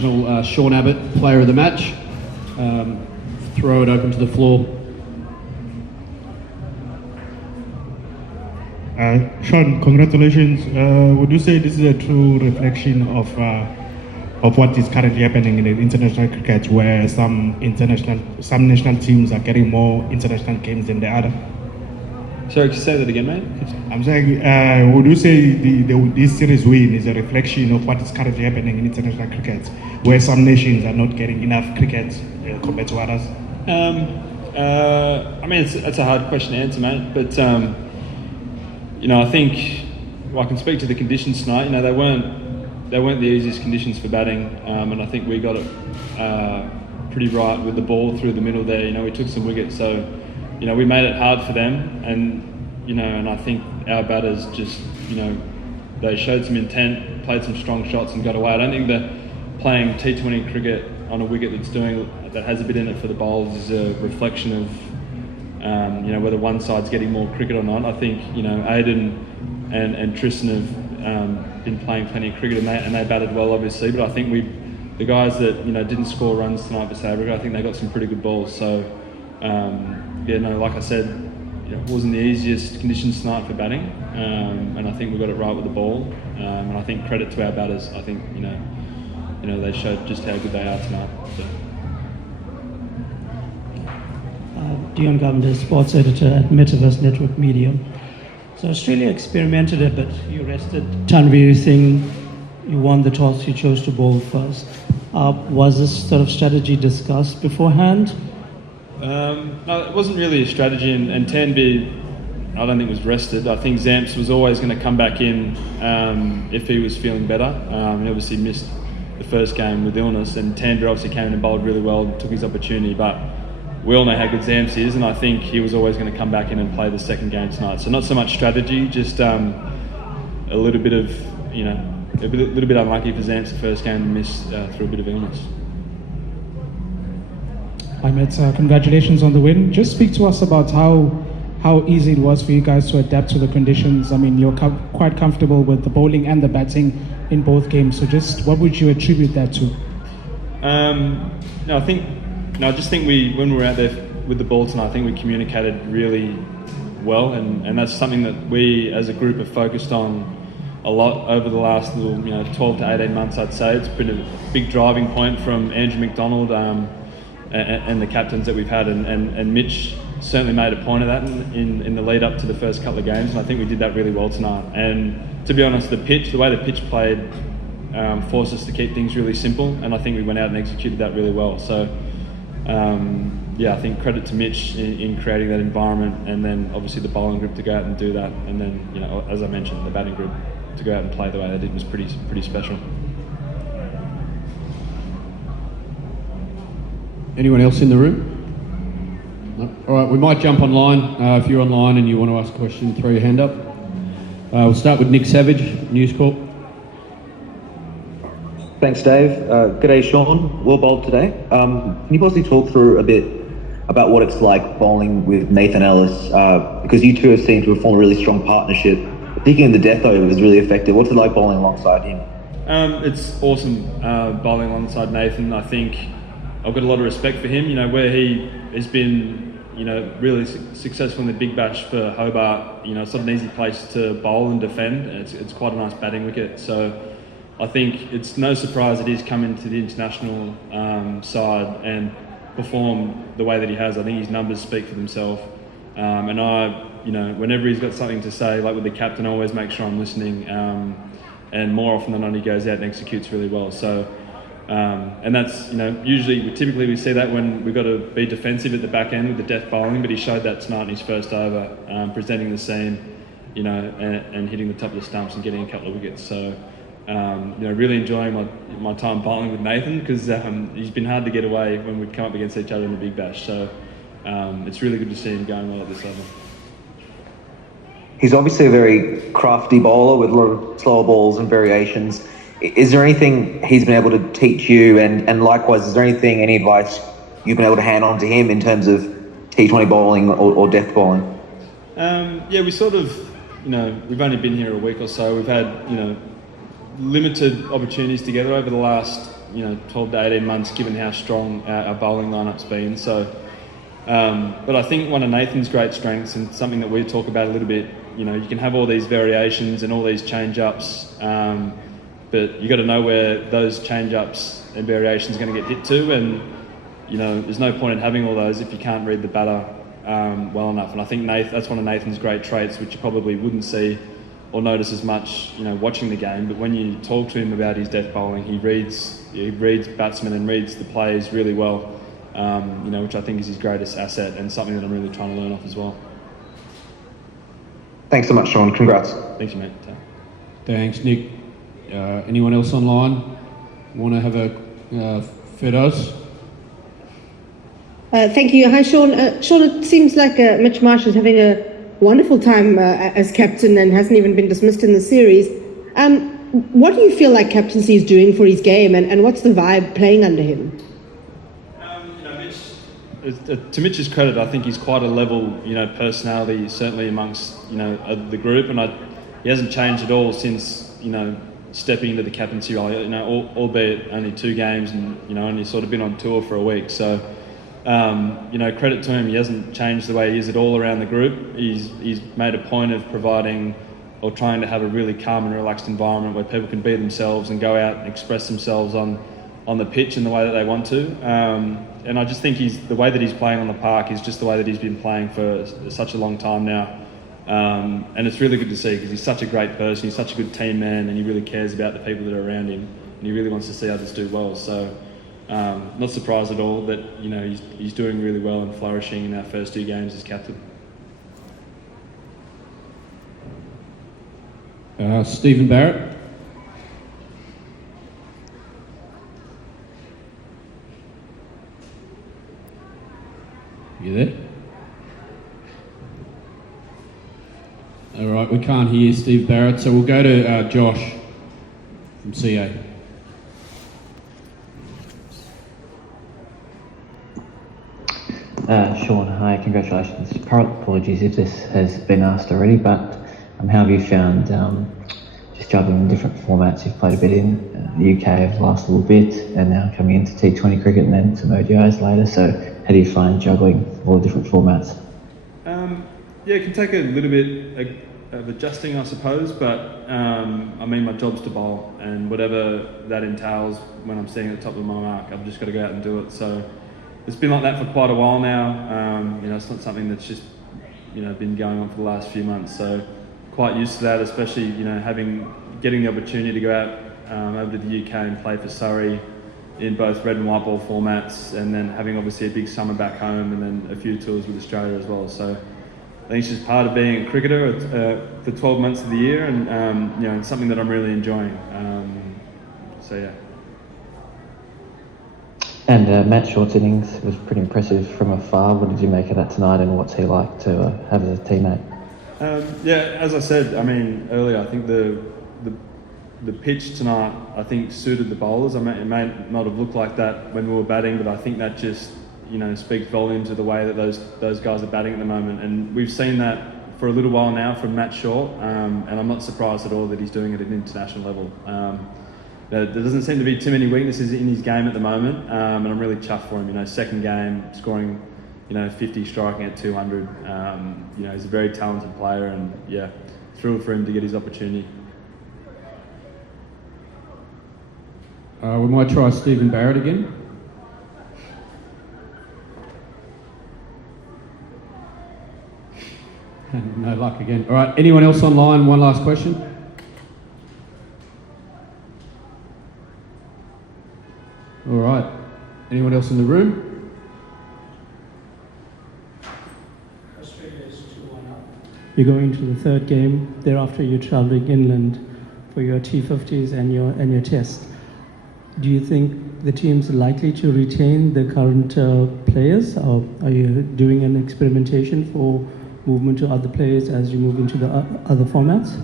international Sean Abbott, player of the match. Throw it open to the floor. Sean, congratulations. Would you say this is a true reflection of what is currently happening in the international cricket, where some national teams are getting more international games than the other? Sorry, can you say that again, mate? I'm saying, would you say this series win is a reflection of what is currently happening in international cricket, where some nations are not getting enough cricket compared to others? I mean, it's a hard question to answer, mate. But I think I can speak to the conditions tonight. They weren't the easiest conditions for batting, and I think we got it pretty right with the ball through the middle there. We took some wickets, so we made it hard for them, and I think our batters just they showed some intent, played some strong shots, and got away. I don't think that playing T20 cricket on a wicket that has a bit in it for the bowlers is a reflection of whether one side's getting more cricket or not. I think Aiden and Tristan have been playing plenty of cricket, and they batted well, obviously. But I think the guys that didn't score runs tonight for South Africa, I think they got some pretty good balls. So like I said, it wasn't the easiest conditions tonight for batting, and I think we got it right with the ball. And I think credit to our batters. I think they showed just how good they are tonight. So. Dion Govender, sports editor at Metaverse Network Media. So Australia experimented a bit. You rested Tanveer Singh, you won the toss, you chose to bowl first. Was this sort of strategy discussed beforehand? No, it wasn't really a strategy, and Tanveer, I don't think was rested. I think Zamps was always going to come back in if he was feeling better. He obviously missed the first game with illness, and Tanveer obviously came in and bowled really well, took his opportunity, but we all know how good Zamps is, and I think he was always going to come back in and play the second game tonight. So not so much strategy, just a little bit of, a little bit unlucky for Zamps the first game to miss through a bit of illness. Hi, Matt. Congratulations on the win. Just speak to us about how easy it was for you guys to adapt to the conditions. I mean, you're quite comfortable with the bowling and the batting in both games. So just what would you attribute that to? I just think when we were out there with the ball tonight, I think we communicated really well, and that's something that we as a group have focused on a lot over the last 12 to 18 months, I'd say. It's been a big driving point from Andrew McDonald and the captains that we've had, and Mitch certainly made a point of that in the lead up to the first couple of games, and I think we did that really well tonight. And to be honest, the way the pitch played forced us to keep things really simple, and I think we went out and executed that really well. So I think credit to Mitch in creating that environment, and then obviously the bowling group to go out and do that, and then as I mentioned, the batting group to go out and play the way they did was pretty special. Anyone else in the room? No? All right, we might jump online. If you're online and you want to ask a question, throw your hand up. We'll start with Nick Savage, News Corp. Thanks, Dave. G'day, Sean. Well bowled today. Can you possibly talk through a bit about what it's like bowling with Nathan Ellis? Because you two have seemed to have formed a really strong partnership. Particularly in the death over, it was really effective. What's it like bowling alongside him? It's awesome bowling alongside Nathan. I think I've got a lot of respect for him. Where he has been, really successful in the Big Bash for Hobart. It's not an easy place to bowl and defend. It's quite a nice batting wicket. So I think it's no surprise that he's come into the international side and performed the way that he has. I think his numbers speak for themselves. And I, whenever he's got something to say, like with the captain, I always make sure I'm listening. And more often than not, he goes out and executes really well. So, and that's, typically we see that when we've got to be defensive at the back end with the death bowling, but he showed that tonight in his first over, presenting the scene, and hitting the top of the stumps and getting a couple of wickets. So, really enjoying my time bowling with Nathan, because he's been hard to get away when we've come up against each other in the Big Bash. So it's really good to see him going well at this level. He's obviously a very crafty bowler with a lot of slower balls and variations. Is there anything he's been able to teach you? And likewise, is there any advice you've been able to hand on to him in terms of T20 bowling or death bowling? We sort of, we've only been here a week or so. We've had, limited opportunities together over the last 12 to 18 months, given how strong our bowling lineup's been. So, but I think one of Nathan's great strengths, and something that we talk about a little bit, you can have all these variations and all these change-ups, but you got to know where those change-ups and variations are going to get hit to, and there's no point in having all those if you can't read the batter well enough. And I think that's one of Nathan's great traits, which you probably wouldn't see or notice as much, watching the game. But when you talk to him about his death bowling, he reads batsmen and reads the plays really well, which I think is his greatest asset and something that I'm really trying to learn off as well. Thanks so much, Sean. Congrats. Thanks, mate. Thanks, Nick. Anyone else online want to have a Fedos? Thank you. Hi, Sean. Sean, it seems like Mitch Marsh is having a wonderful time as captain and hasn't even been dismissed in the series. What do you feel like captaincy is doing for his game, and what's the vibe playing under him? To Mitch's credit, I think he's quite a level, personality, certainly amongst, the group, and he hasn't changed at all since, stepping into the captaincy role, albeit only 2 games and, only sort of been on tour for a week. So, credit to him, he hasn't changed the way he is at all around the group. He's made a point of providing or trying to have a really calm and relaxed environment where people can be themselves and go out and express themselves on the pitch in the way that they want to. And I just think the way that he's playing on the park is just the way that he's been playing for such a long time now. And it's really good to see, because he's such a great person, he's such a good team man, and he really cares about the people that are around him, and he really wants to see others do well. So not surprised at all that he's doing really well and flourishing in our first 2 games as captain. Stephen Barrett. You there? All right, we can't hear Steve Barrett, so we'll go to Josh from CA. Sean, hi, congratulations. Apologies if this has been asked already, but how have you found just juggling different formats you've played a bit in the UK over the last little bit, and now coming into T20 cricket and then some ODIs later? So how do you find juggling all the different formats? It can take a little bit of adjusting, I suppose, but my job's to bowl, and whatever that entails when I'm sitting at the top of my mark, I've just got to go out and do it. So it's been like that for quite a while now. It's not something that's just been going on for the last few months. So quite used to that, especially getting the opportunity to go out over to the UK and play for Surrey in both red and white ball formats, and then having obviously a big summer back home, and then a few tours with Australia as well. So I think it's just part of being a cricketer for 12 months of the year, and it's something that I'm really enjoying. Yeah. And Matt Short's innings was pretty impressive from afar. What did you make of that tonight, and what's he like to have as a teammate? As I said, earlier, I think the pitch tonight, I think, suited the bowlers. It may not have looked like that when we were batting, but I think that just, speaks volumes of the way that those guys are batting at the moment. And we've seen that for a little while now from Matt Short, and I'm not surprised at all that he's doing it at an international level. There doesn't seem to be too many weaknesses in his game at the moment, and I'm really chuffed for him. Second game, scoring, 50, striking at 200. He's a very talented player, and thrilled for him to get his opportunity. We might try Stephen Barrett again. No luck again. All right, anyone else online? One last question. All right. Anyone else in the room? Australia's 2-1 up. You're going to the 3rd game. Thereafter, you're travelling inland for your T50s and your test. Do you think the team's likely to retain the current players, or are you doing an experimentation for movement to other players as you move into the other formats?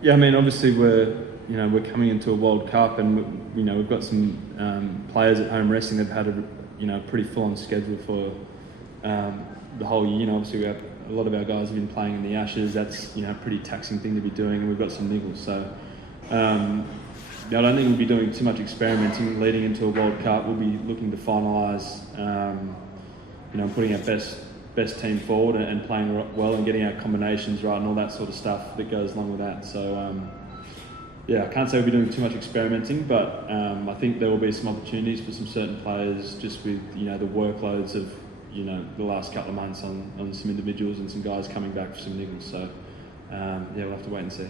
Obviously we're coming into a World Cup, and we've got some players at home resting. They've had a pretty full-on schedule for the whole year. Obviously we have a lot of our guys have been playing in the Ashes. That's a pretty taxing thing to be doing, and we've got some niggles. So I don't think we'll be doing too much experimenting leading into a World Cup. We'll be looking to finalise, putting our best team forward and playing well and getting our combinations right and all that sort of stuff that goes along with that. So, I can't say we'll be doing too much experimenting, but I think there will be some opportunities for some certain players just with, the workloads of, the last couple of months on some individuals and some guys coming back for some niggles. So, we'll have to wait and see.